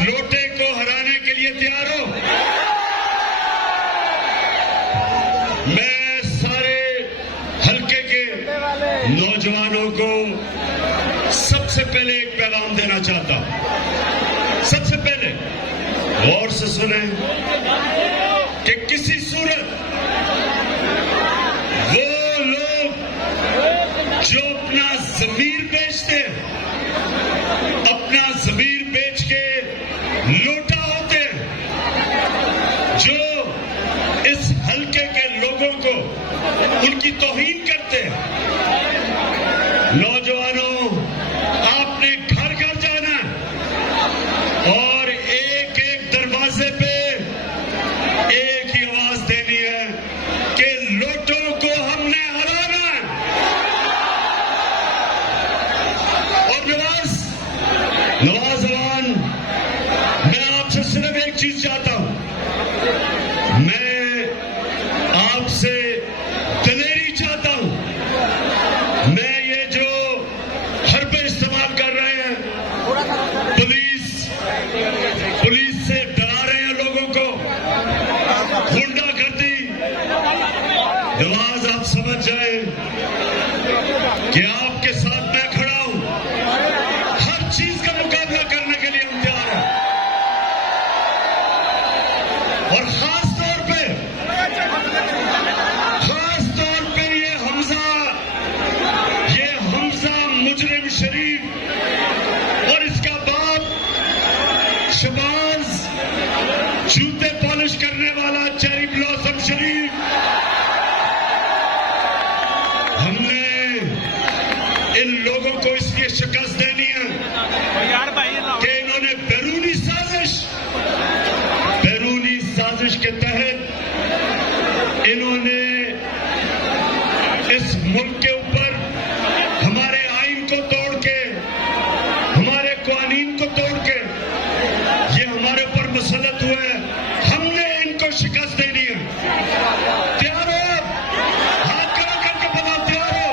लोटे को हराने के लिए तैयार हो? मैं सारे हल्के के नौजवानों को सबसे पहले एक पैगाम देना चाहता हूं। सबसे पहले गौर से सुने कि किसी सूरत वो लोग जो अपना जमीर बेचते हैं, अपना जमीर बेच के लोटा होते हैं, जो इस हल्के के लोगों को उनकी तौहीन करते हैं। नौजवानों, आपने घर घर जाना है और एक एक दरवाजे पे एक ही आवाज देनी है कि लोटों को हमने हराना है। और नवाजवान, मैं आपसे सिर्फ एक चीज चाहता हूं। मैं आपसे दिलेरी चाहता हूं। मैं ये जो हरबे इस्तेमाल कर रहे हैं, पुलिस से डरा रहे हैं लोगों को, गुंडागर्दी, नवाज आप समझ जाए कि आपके साथ मैं खड़ा हूं। हर चीज का मुकाबला करने के लिए हम तैयार हैं। और खास तौर पे ये हमजा मुजरिम शरीफ और इसका बाप शबाज जूते पॉलिश करने वाला चेरी ब्लॉसम शरीफ, हमने इन लोगों को इसलिए शिकस्त देनी है कि इन्होंने बैरूनी साजिश के तहत इन्होंने इस मुल्क के ऊपर हमारे आईन को तोड़ के, हमारे कानून को तोड़ के ये हमारे ऊपर मुसल्लत हुए हैं। हमने इनको शिकस्त देनी है। तैयार हो? हाथ खड़ा करके बताओ, तैयार हो?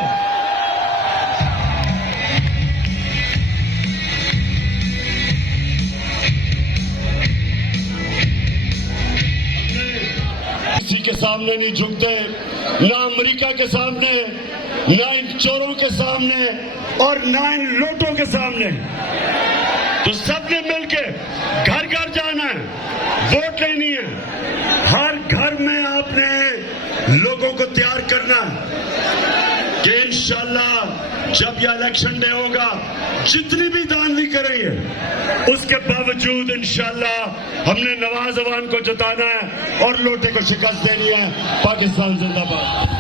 किसी के सामने नहीं झुकते, ना अमेरिका के सामने, ना इन चोरों के सामने और ना इन लोटों के सामने। तो सबने मिलके घर घर जाना है, वोट लेनी है। हर घर में आपने लोगों को तैयार करना है कि इंशाल्लाह जब यह इलेक्शन डे होगा, जितनी भी धांधली करेंगे उसके बावजूद इंशाल्लाह हमने नवाजवान को जिताना है और लोटे को शिकस्त देनी है। पाकिस्तान जिंदाबाद।